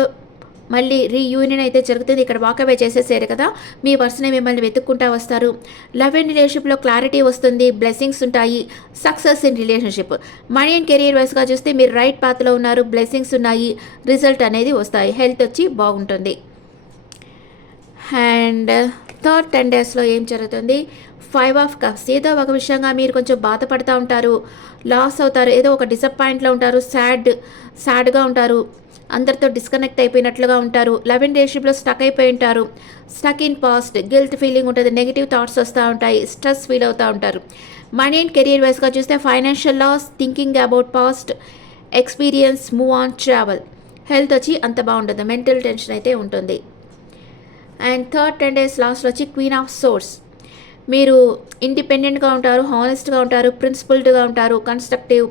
మళ్ళీ రీయూనియన్ అయితే జరుగుతుంది. ఇక్కడ వాకవే చేసేసారు కదా, మీ పర్సనే మిమ్మల్ని వెతుక్కుంటా వస్తారు. లవ్ అండ్ రిలేషన్షిప్లో క్లారిటీ వస్తుంది. బ్లెస్సింగ్స్ ఉంటాయి. Success in relationship. Money and career వైస్గా చూస్తే మీరు రైట్ పాత్లో ఉన్నారు. బ్లెస్సింగ్స్ ఉన్నాయి. రిజల్ట్ అనేది వస్తాయి. హెల్త్ వచ్చి బాగుంటుంది. అండ్ థర్డ్ 10 డేస్లో ఏం జరుగుతుంది? 5 ఆఫ్ కప్స్. ఏదో ఒక విషయంగా మీరు కొంచెం బాధపడుతూ ఉంటారు. లాస్ అవుతారు. ఏదో ఒక డిసప్పాయింట్లో ఉంటారు. సాడ్గా ఉంటారు. అందరితో డిస్కనెక్ట్ అయిపోయినట్లుగా ఉంటారు. లవ్ అండ్ రిలేషన్షిప్లో స్టక్ అయిపోయి ఉంటారు. Stuck in past, guilt feeling ఉంటుంది. నెగిటివ్ థాట్స్ వస్తూ ఉంటాయి. స్ట్రెస్ ఫీల్ అవుతూ ఉంటారు. మనీ అండ్ కెరియర్ వైస్గా చూస్తే financial loss, thinking about past, experience, move on, travel. Health వచ్చి అంత బాగుంటుంది. మెంటల్ టెన్షన్ అయితే ఉంటుంది. అండ్ థర్డ్ 10 డేస్ లాస్ట్లో వచ్చి క్వీన్ ఆఫ్ సోర్స్. మీరు ఇండిపెండెంట్గా ఉంటారు. హానెస్ట్గా ఉంటారు. ప్రిన్సిపల్డ్గా ఉంటారు. Constructive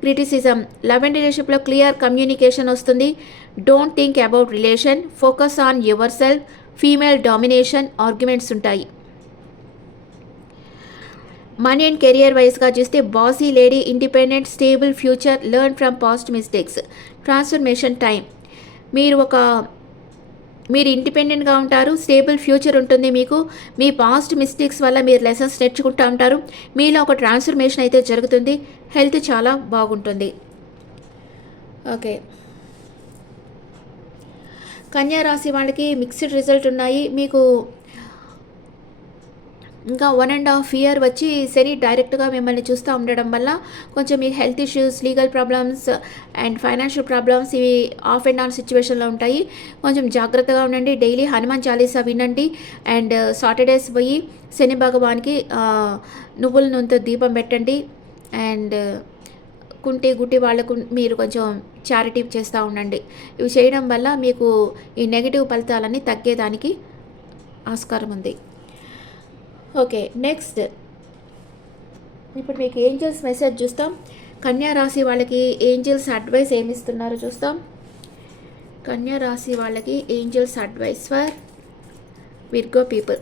criticism. లవ్ అండ్ రిలేషన్షిప్లో క్లియర్ కమ్యూనికేషన్ వస్తుంది. Don't think about relation, focus on yourself. Female domination, arguments ఉంటాయి. మనీ అండ్ కెరియర్ వైస్గా చూస్తే bossy lady, independent, stable future, learn from past mistakes, transformation time. మీరు ఇండిపెండెంట్గా ఉంటారు. Stable future ఉంటుంది మీకు. మీ పాస్ట్ మిస్టేక్స్ వల్ల మీరు లెసన్స్ నేర్చుకుంటూ ఉంటారు. మీలో ఒక ట్రాన్స్ఫర్మేషన్ అయితే జరుగుతుంది. హెల్త్ చాలా బాగుంటుంది. ఓకే, కన్యా రాశి వాళ్ళకి మిక్స్డ్ రిజల్ట్ ఉన్నాయి. మీకు ఇంకా 1.5 ఇయర్ వచ్చి శని డైరెక్ట్గా మిమ్మల్ని చూస్తూ ఉండడం వల్ల కొంచెం మీ health issues, legal problems and financial problems ఇవి ఆఫ్ అండ్ ఆన్ సిచ్యువేషన్లో ఉంటాయి. కొంచెం జాగ్రత్తగా ఉండండి. డైలీ హనుమాన్ చాలీసా వినండి. అండ్ సాటర్డేస్ పోయి శని భగవాన్కి నువ్వుల నూనెతో దీపం పెట్టండి. అండ్ కుంటి గుట్టి వాళ్ళకు మీరు కొంచెం చారిటీ చేస్తూ ఉండండి. ఇవి చేయడం వల్ల మీకు ఈ నెగిటివ్ ఫలితాలన్నీ తగ్గేదానికి ఆస్కారం ఉంది. ఓకే, నెక్స్ట్ ఇప్పుడు మీకు ఏంజల్స్ మెసేజ్ చూస్తాం. కన్యా రాశి వాళ్ళకి ఏంజల్స్ అడ్వైస్ ఏమి ఇస్తున్నారో చూస్తాం. కన్యా రాశి వాళ్ళకి angels advice for Virgo people.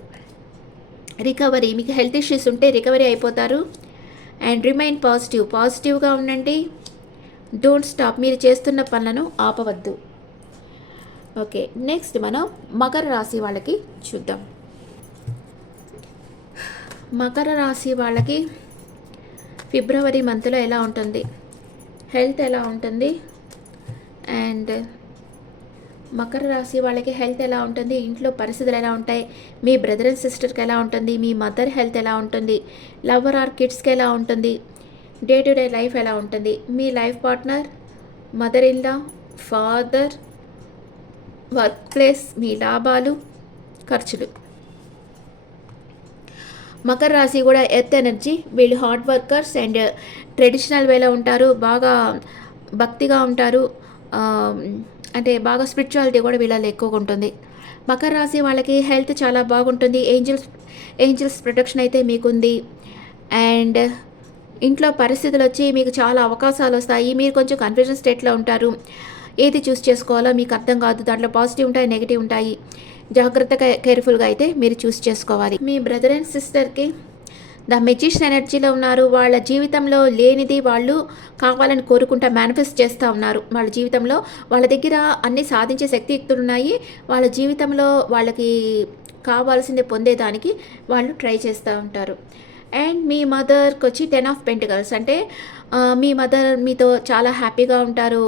Recovery. మీకు హెల్త్ ఇష్యూస్ ఉంటే రికవరీ అయిపోతారు. అండ్ రిమైన్ పాజిటివ్గా ఉండండి. Don't stop. మీరు చేస్తున్న పనులను ఆపవద్దు. ఓకే, నెక్స్ట్ మనం మకర రాశి వాళ్ళకి చూద్దాం. మకర రాశి వాళ్ళకి ఫిబ్రవరి మంత్లో ఎలా ఉంటుంది, హెల్త్ ఎలా ఉంటుంది, అండ్ మకర రాశి వాళ్ళకి హెల్త్ ఎలా ఉంటుంది, ఇంట్లో పరిస్థితులు ఎలా ఉంటాయి, మీ బ్రదర్ అండ్ సిస్టర్కి ఎలా ఉంటుంది, మీ మదర్ హెల్త్ ఎలా ఉంటుంది, లవర్ ఆర్ కిడ్స్కి ఎలా ఉంటుంది, డే టు డే లైఫ్ ఎలా ఉంటుంది, మీ life partner, mother in law, father, work place, మీ లాభాలు, ఖర్చులు. మకర రాశి కూడా ఎర్త్ ఎనర్జీ. వీళ్ళు హార్డ్ వర్కర్స్ అండ్ ట్రెడిషనల్ వేలో ఉంటారు. బాగా భక్తిగా ఉంటారు. ఆహ్, అంటే బాగా స్పిరిచువాలిటీ కూడా వీళ్ళలో ఎక్కువగా ఉంటుంది. మకర రాశి వాళ్ళకి హెల్త్ చాలా బాగుంటుంది. ఏంజెల్స్ ప్రొటెక్షన్ అయితే మీకుంది. అండ్ ఇంట్లో పరిస్థితులొచ్చి మీకు చాలా అవకాశాలొస్తాయి. మీరు కొంచెం కన్‌ఫ్యూజన్ స్టేట్‌లో ఉంటారు. ఏది చూస్ చేసుకోవాలో మీకు అర్థం కాదు. దాంట్లో పాజిటివ్ ఉంటాయి, నెగెటివ్ ఉంటాయి. జాగ్రత్తగా కేర్‌ఫుల్‌గా అయితే మీరు చూస్ చేసుకోవాలి. మీ బ్రదర్ అండ్ సిస్టర్‌కి ద మెజిషియన్ ఎనర్జీలో ఉన్నారు. వాళ్ళ జీవితంలో లేనిది వాళ్ళు కావాలని కోరుకుంటా మేనిఫెస్ట్ చేస్తూ ఉన్నారు. వాళ్ళ జీవితంలో వాళ్ళ దగ్గర అన్నీ సాధించే శక్తియుక్తులున్నాయి. వాళ్ళ జీవితంలో వాళ్ళకి కావాల్సింది పొందేదానికి వాళ్ళు ట్రై చేస్తూ ఉంటారు. అండ్ మీ మదర్‌కొచ్చి 10 ఆఫ్ పెంటికల్స్ అంటే మీ మదర్ మీతో చాలా హ్యాపీగా ఉంటారు.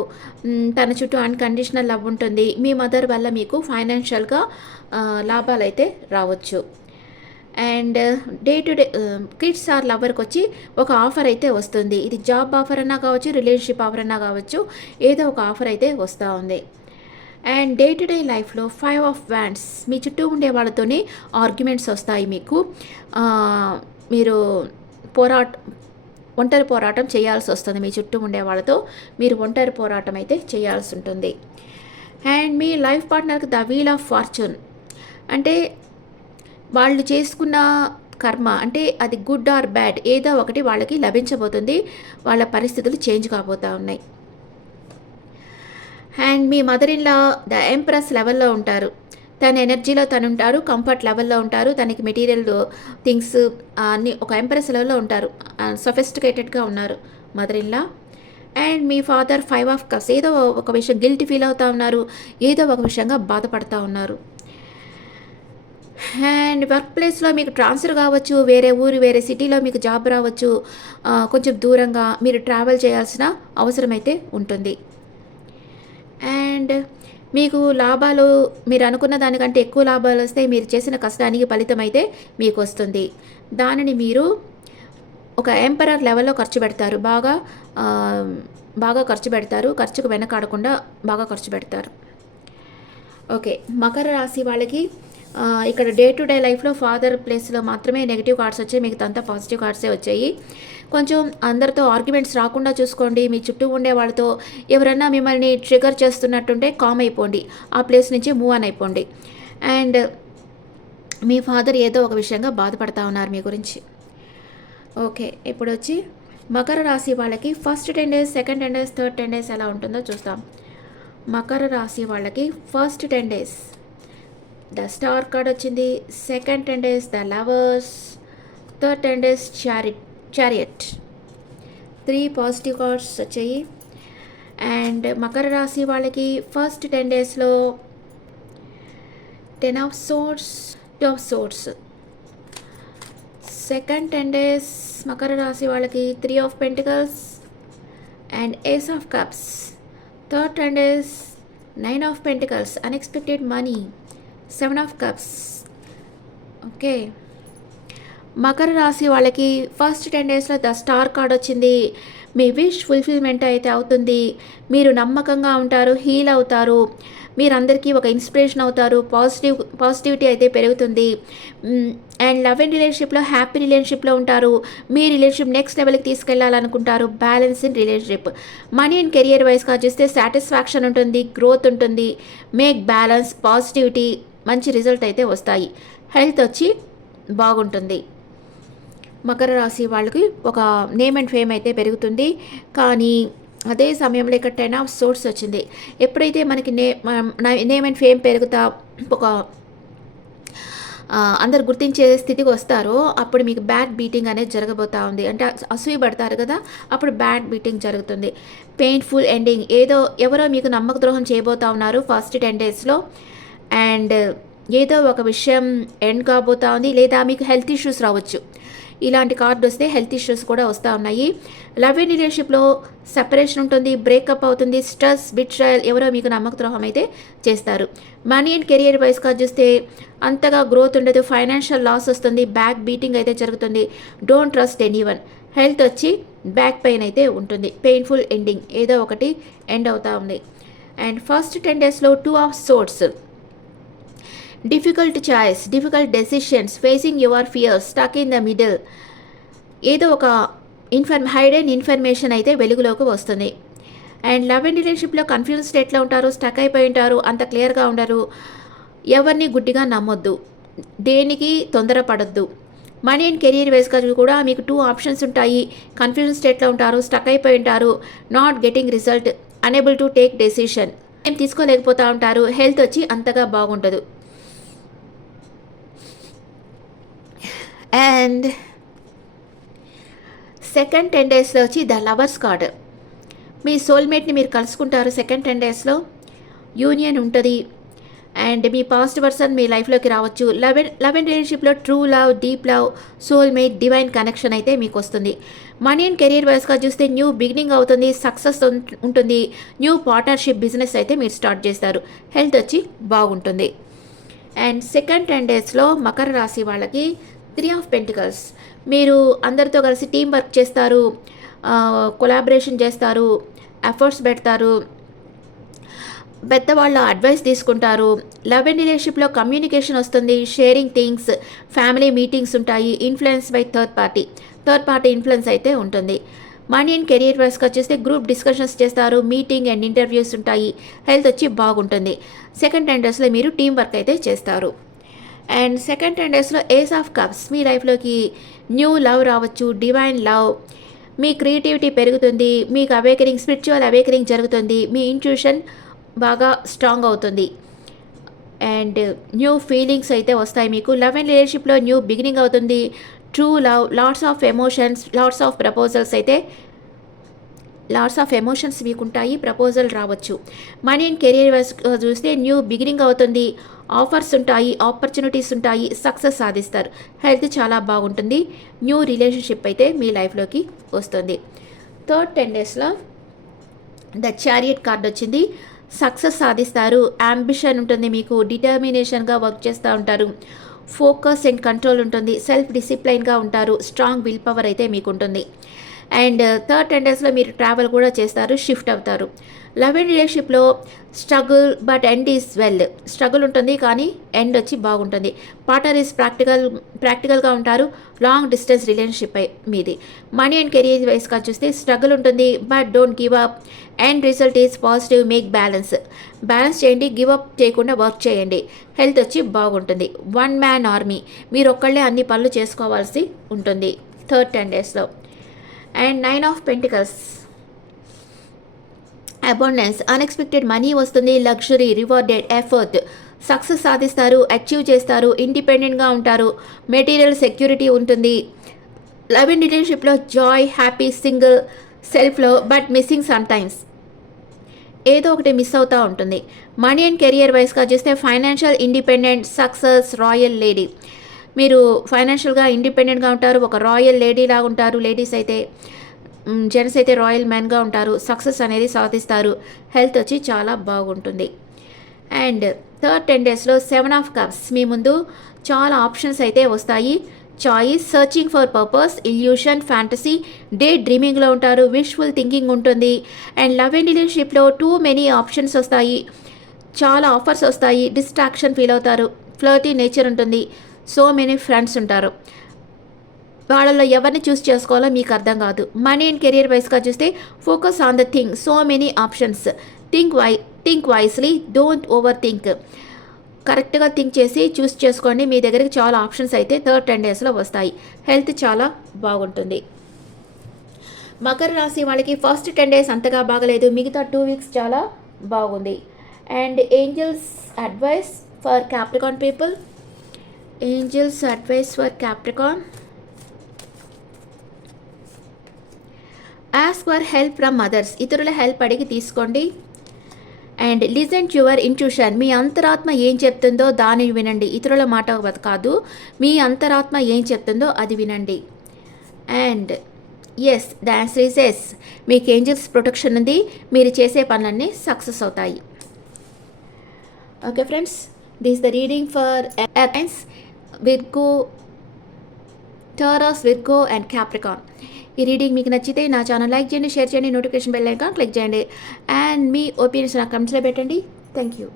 తన చుట్టూ అన్‌కండిషనల్ లవ్ ఉంటుంది. మీ మదర్ వల్ల మీకు ఫైనాన్షియల్‌గా లాభాలైతే రావచ్చు. And day to day kids or లవర్‌కొచ్చి ఒక ఆఫర్ అయితే వస్తుంది. ఇది జాబ్ ఆఫర్ అన్నా కావచ్చు, రిలేషన్‌షిప్ ఆఫర్ అన్నా కావచ్చు. ఏదో ఒక ఆఫర్ అయితే వస్తూ ఉంది. అండ్ డే టు డే లైఫ్‌లో 5 ఆఫ్ వాండ్స్ మీ చుట్టూ ఉండే వాళ్ళతోనే ఆర్గ్యుమెంట్స్ వస్తాయి మీకు. మీరు ఒంటరి పోరాటం చేయాల్సి వస్తుంది. మీ చుట్టూ ఉండే వాళ్ళతో మీరు ఒంటరి పోరాటం అయితే చేయాల్సి ఉంటుంది. అండ్ మీ లైఫ్ పార్ట్నర్‌కి ద వీల్ ఆఫ్ ఫార్చ్యూన్ అంటే వాళ్ళు చేసుకున్న కర్మ అంటే అది గుడ్ ఆర్ బ్యాడ్ ఏదో ఒకటి వాళ్ళకి లభించబోతుంది. వాళ్ళ పరిస్థితులు చేంజ్ కాబోతూ ఉన్నాయి. అండ్ మీ mother in law the empress లెవెల్‌లో ఉంటారు. తన ఎనర్జీలో తను ఉంటారు. కంఫర్ట్ లెవెల్‌లో ఉంటారు. తనకి మెటీరియల్ థింగ్స్ అన్నీ ఒక ఎంప్రెస్ లెవెల్‌లో ఉంటారు. సొఫిస్టికేటెడ్‌గా ఉన్నారు mother in law. And me father 5 of cups ఏదో ఒక విషయం గిల్టీ ఫీల్ అవుతూ ఉన్నారు. ఏదో ఒక విషయంగా బాధపడతా ఉన్నారు. అండ్ వర్క్ ప్లేస్‌లో మీకు ట్రాన్స్‌ఫర్ కావచ్చు. వేరే ఊరు, వేరే సిటీలో మీకు జాబ్ రావచ్చు. కొంచెం దూరంగా మీరు ట్రావెల్ చేయాల్సిన అవసరమైతే ఉంటుంది. అండ్ మీకు లాభాలు మీరు అనుకున్న దానికంటే ఎక్కువ లాభాలు వస్తాయి. మీరు చేసిన కష్టానికి ఫలితం అయితే మీకు వస్తుంది. దానిని మీరు ఒక ఎంపరర్ లెవెల్‌లో ఖర్చు పెడతారు. బాగా ఖర్చు పెడతారు. ఖర్చుకు వెనకాడకుండా బాగా ఖర్చు పెడతారు. ఓకే. మకర రాశి వాళ్ళకి ఇక్కడ డే టు డే లైఫ్‌లో ఫాదర్ ప్లేస్‌లో మాత్రమే నెగెటివ్ కార్డ్స్ వచ్చాయి. మిగతాంతా పాజిటివ్ కార్డ్సే వచ్చాయి. కొంచెం అందరితో ఆర్గ్యుమెంట్స్ రాకుండా చూసుకోండి. మీ చుట్టూ ఉండే వాళ్ళతో ఎవరన్నా మిమ్మల్ని ట్రిగర్ చేస్తున్నట్టుంటే కామ్ అయిపోండి. ఆ ప్లేస్ నుంచి మూవ్ ఆన్ అయిపోండి. అండ్ మీ ఫాదర్ ఏదో ఒక విషయంగా బాధపడతా ఉన్నారు మీ గురించి. ఓకే. ఇప్పుడొచ్చి మకర రాశి వాళ్ళకి first 10 days, second 10 days, third 10 days ఎలా ఉంటుందో చూస్తాం. మకర రాశి వాళ్ళకి first 10 days the star card వచ్చింది. Second 10 days the lovers, third 10 days chariot. 3 positive cards వచ్చాయి. అండ్ మకర రాశి వాళ్ళకి ఫస్ట్ 10 డేస్లో 10 of swords, 2 of swords. Second 10 days మకర రాశి వాళ్ళకి 3 of pentacles and ace of cups. Third 10 days 9 of pentacles, unexpected money, 7 of cups. Okay. Makar రాశి వాళ్ళకి ఫస్ట్ 10 డేస్లో ద స్టార్ కార్డ్ వచ్చింది. మీ విష్ ఫుల్ఫిల్మెంట్ అయితే అవుతుంది. మీరు నమ్మకంగా ఉంటారు, హీల్ అవుతారు. మీరందరికీ ఒక ఇన్స్పిరేషన్ అవుతారు. పాజిటివిటీ అయితే పెరుగుతుంది. అండ్ లవ్ అండ్ రిలేషన్షిప్లో హ్యాపీ రిలేషన్షిప్లో ఉంటారు. మీ రిలేషన్షిప్ నెక్స్ట్ లెవెల్కి తీసుకెళ్లాలనుకుంటారు. Balance in relationship. Money and career వైస్గా చూస్తే సాటిస్ఫాక్షన్ ఉంటుంది, గ్రోత్ ఉంటుంది. మేక్ బ్యాలెన్స్, పాజిటివిటీ, మంచి రిజల్ట్ అయితే వస్తాయి. హెల్త్ వచ్చి బాగుంటుంది. మకర రాశి వాళ్ళకి ఒక నేమ్ అండ్ ఫేమ్ అయితే పెరుగుతుంది. కానీ అదే సమయంలో ఇక్కడ 10 ఆఫ్ సోర్డ్స్ వచ్చింది. ఎప్పుడైతే మనకి నేమ్ అండ్ ఫేమ్ పెరుగుతా ఒక అందరు గుర్తించే స్థితికి వస్తారో అప్పుడు మీకు బ్యాడ్ బీటింగ్ అనేది జరగబోతూ ఉంది. అంటే అసూయ పడతారు కదా, అప్పుడు బ్యాడ్ బీటింగ్ జరుగుతుంది. పెయిన్ఫుల్ ఎండింగ్, ఎవరో మీకు నమ్మక ద్రోహం చేయబోతూ ఉన్నారు ఫస్ట్ 10 డేస్లో. అండ్ ఏదో ఒక విషయం ఎండ్ కాబోతూ ఉంది. లేదా మీకు హెల్త్ ఇష్యూస్ రావచ్చు. ఇలాంటి కార్డు వస్తే హెల్త్ ఇష్యూస్ కూడా వస్తూ ఉన్నాయి. లవ్ అండ్ రిలేషన్షిప్లో సెపరేషన్ ఉంటుంది, బ్రేకప్ అవుతుంది, స్ట్రెస్, బిట్రాయల్, ఎవరో మీకు నమ్మక ద్రోహం అయితే చేస్తారు. మనీ అండ్ కెరియర్ వైస్గా చూస్తే అంతగా గ్రోత్ ఉండదు, ఫైనాన్షియల్ లాస్ వస్తుంది, బ్యాక్ బీటింగ్ అయితే జరుగుతుంది. Don't trust anyone. హెల్త్ వచ్చి బ్యాక్ పెయిన్ అయితే ఉంటుంది. పెయిన్ఫుల్ ఎండింగ్, ఏదో ఒకటి ఎండ్ అవుతూ ఉంది. అండ్ ఫస్ట్ 10 డేస్లో 2 of swords. Difficult choice, difficult decisions, facing your fears, stuck in the middle. ఏదో ఒక హైడెన్ ఇన్ఫర్మేషన్ అయితే వెలుగులోకి వస్తుంది. అండ్ లవ్ అండ్ రిలేషన్షిప్లో కన్ఫ్యూజ్ స్టేట్లో ఉంటారు, స్టక్ అయిపోయి ఉంటారు, అంత క్లియర్గా ఉండరు. ఎవరిని గుడ్డిగా నమ్మొద్దు, దేనికి తొందరపడద్దు. మనీ అండ్ కెరీర్ వైస్గా కూడా మీకు 2 ఆప్షన్స్ ఉంటాయి. కన్ఫ్యూజన్ స్టేట్లో ఉంటారు, స్టక్ అయిపోయి ఉంటారు, not getting result, unable to take decision, ఏం తీసుకోలేకపోతూ ఉంటారు. హెల్త్ వచ్చి అంతగా బాగుంటుంది. అండ్ సెకండ్ 10 డేస్లో వచ్చి ద లవర్స్ కార్డ్. మీ సోల్మేట్ని మీరు కలుసుకుంటారు. సెకండ్ 10 డేస్లో యూనియన్ ఉంటుంది. అండ్ మీ పాస్ట్ పర్సన్ మీ లైఫ్లోకి రావచ్చు. లవ్ అండ్ రిలేషన్షిప్లో true love, deep love, soulmate, divine connection అయితే మీకు వస్తుంది. మనీ అండ్ కెరీర్ వైస్గా చూస్తే న్యూ బిగినింగ్ అవుతుంది, సక్సెస్ ఉంటుంది. న్యూ పార్ట్నర్షిప్ బిజినెస్ అయితే మీరు స్టార్ట్ చేస్తారు. హెల్త్ వచ్చి బాగుంటుంది. అండ్ సెకండ్ 10 డేస్లో మకర రాశి వాళ్ళకి 3 ఆఫ్ పెంటికల్స్. మీరు అందరితో కలిసి టీం వర్క్ చేస్తారు, కొలాబరేషన్ చేస్తారు, ఎఫర్ట్స్ పెడతారు, పెద్దవాళ్ళ అడ్వైస్ తీసుకుంటారు. లవ్ అండ్ రిలేషన్షిప్లో కమ్యూనికేషన్ వస్తుంది, షేరింగ్ థింగ్స్, ఫ్యామిలీ మీటింగ్స్ ఉంటాయి. Influence by third party influence అయితే ఉంటుంది. మనీ అండ్ కెరీర్ వైస్కి వచ్చేస్తే గ్రూప్ డిస్కషన్స్ చేస్తారు, మీటింగ్ అండ్ ఇంటర్వ్యూస్ ఉంటాయి. హెల్త్ వచ్చి బాగుంటుంది. సెకండ్ 10 డేస్లో మీరు టీం వర్క్ అయితే చేస్తారు. అండ్ సెకండ్ 10 డేస్లో ఏస్ ఆఫ్ కప్స్. మీ లైఫ్లోకి న్యూ లవ్ రావచ్చు, డివైన్ లవ్. మీ క్రియేటివిటీ పెరుగుతుంది, మీకు అవేకనింగ్, స్పిరిచువల్ అవేకనింగ్ జరుగుతుంది. మీ ఇంట్యూషన్ బాగా స్ట్రాంగ్ అవుతుంది. అండ్ న్యూ ఫీలింగ్స్ అయితే వస్తాయి మీకు. లవ్ అండ్ రిలేషన్షిప్లో న్యూ బిగినింగ్ అవుతుంది. True love, lots of emotions, lots of emotions మీకు ఉంటాయి. ప్రపోజల్ రావచ్చు. మనీ అండ్ కెరీర్ చూస్తే న్యూ బిగినింగ్ అవుతుంది. ఆఫర్స్ ఉంటాయి, ఆపర్చునిటీస్ ఉంటాయి, సక్సెస్ సాధిస్తారు. హెల్త్ చాలా బాగుంటుంది. న్యూ రిలేషన్షిప్ అయితే మీ లైఫ్లోకి వస్తుంది. థర్డ్ 10 డేస్లో ద చారియట్ కార్డ్ వచ్చింది. సక్సెస్ సాధిస్తారు. అంబిషన్ ఉంటుంది మీకు, డిటర్మినేషన్గా వర్క్ చేస్తూ ఉంటారు. ఫోకస్ అండ్ కంట్రోల్ ఉంటుంది. సెల్ఫ్ డిసిప్లైన్గా ఉంటారు. స్ట్రాంగ్ విల్ పవర్ అయితే మీకు ఉంటుంది. అండ్ థర్డ్ 10 డేస్లో మీరు ట్రావెల్ కూడా చేస్తారు, షిఫ్ట్ అవుతారు. లవ్ అండ్ రిలేషన్షిప్లో struggle but end is well. Struggle ఉంటుంది కానీ ఎండ్ వచ్చి బాగుంటుంది. పార్ట్నర్ ఈజ్ ప్రాక్టికల్గా ఉంటారు. లాంగ్ డిస్టెన్స్ రిలేషన్షిప్ మీది. మనీ అండ్ కెరీర్ వైస్గా చూస్తే స్ట్రగుల్ ఉంటుంది but don't give up. End result is positive. Make balance చేయండి, గివ్ అప్ చేయకుండా వర్క్ చేయండి. హెల్త్ వచ్చి బాగుంటుంది. 1 మ్యాన్ ఆర్మీ. మీరు ఒక్కళ్ళే అన్ని పనులు చేసుకోవాల్సి ఉంటుంది థర్డ్ 10 డేస్లో. And 9 of pentacles. Abundance, unexpected money వస్తుంది. లగ్జరీ, రివార్డెడ్, ఎఫర్ట్, సక్సెస్ సాధిస్తారు, అచీవ్ చేస్తారు, ఇండిపెండెంట్గా ఉంటారు, మెటీరియల్ సెక్యూరిటీ ఉంటుంది. లవ్ అండ్ రిలేషన్షిప్లో జాయ్, హ్యాపీ, సింగిల్, సెల్ఫ్లో బట్ మిస్సింగ్ సమ్ టైమ్స్. ఏదో ఒకటి మిస్ అవుతూ ఉంటుంది. మనీ అండ్ కెరియర్ వైస్గా చూస్తే financial independent, success, royal lady. మీరు ఫైనాన్షియల్గా ఇండిపెండెంట్గా ఉంటారు, ఒక రాయల్ లేడీ లాగా ఉంటారు. లేడీస్ అయితే, జెంట్స్ అయితే రాయల్ మ్యాన్గా ఉంటారు. సక్సెస్ అనేది సాధిస్తారు. హెల్త్ వచ్చి చాలా బాగుంటుంది. అండ్ థర్డ్ 10 డేస్లో 7 ఆఫ్ కప్స్. మీ ముందు చాలా ఆప్షన్స్ అయితే వస్తాయి. Choice, searching for purpose, illusion, fantasy, day డ్రీమింగ్లో ఉంటారు. విష్ఫుల్ థింకింగ్ ఉంటుంది. అండ్ లవ్ అండ్ రిలేషన్షిప్లో టూ మెనీ ఆప్షన్స్ వస్తాయి, చాలా ఆఫర్స్ వస్తాయి. డిస్ట్రాక్షన్ ఫీల్ అవుతారు. ఫ్లర్టీ నేచర్ ఉంటుంది. సో మెనీ ఫ్రెండ్స్ ఉంటారు. వాళ్ళలో ఎవరిని చూస్ చేసుకోవాలో మీకు అర్థం కాదు. మనీ అండ్ కెరీర్ వైస్గా చూస్తే focus on the thing, so many options. Think wisely, don't over think. కరెక్ట్గా థింక్ చేసి చూస్ చేసుకోండి. మీ దగ్గరికి చాలా ఆప్షన్స్ అయితే థర్డ్ 10 డేస్లో వస్తాయి. హెల్త్ చాలా బాగుంటుంది. మకర రాశి వాళ్ళకి ఫస్ట్ 10 డేస్ అంతగా బాగలేదు, మిగతా 2 వీక్స్ చాలా బాగుంది. And angels advice for Capricorn people. Angels advice for Capricorn. Ask for help from others. ఇతరుల హెల్ప్ అడిగి తీసుకోండి. And listen to your intuition. మీ అంతరాత్మ ఏం చెప్తుందో దానిని వినండి. ఇతరుల మాట కాదు, మీ అంతరాత్మ ఏం చెప్తుందో అది వినండి. And yes, the answer is yes. మీకు ఏంజల్స్ ప్రొటెక్షన్ ఉంది. మీరు చేసే పనులన్నీ సక్సెస్ అవుతాయి. Okay friends, this the reading for earth, Virgo, Taurus, Virgo and Capricorn. ఈ రీడింగ్ మీకు నచ్చితే నా ఛానల్ లైక్ చేయండి, షేర్ చేయండి, నోటిఫికేషన్ బెల్ ఐకాన్ క్లిక్ చేయండి. అండ్ మీ ఒపీనియన్స్ నా కమెంట్స్లో పెట్టండి. Thank you.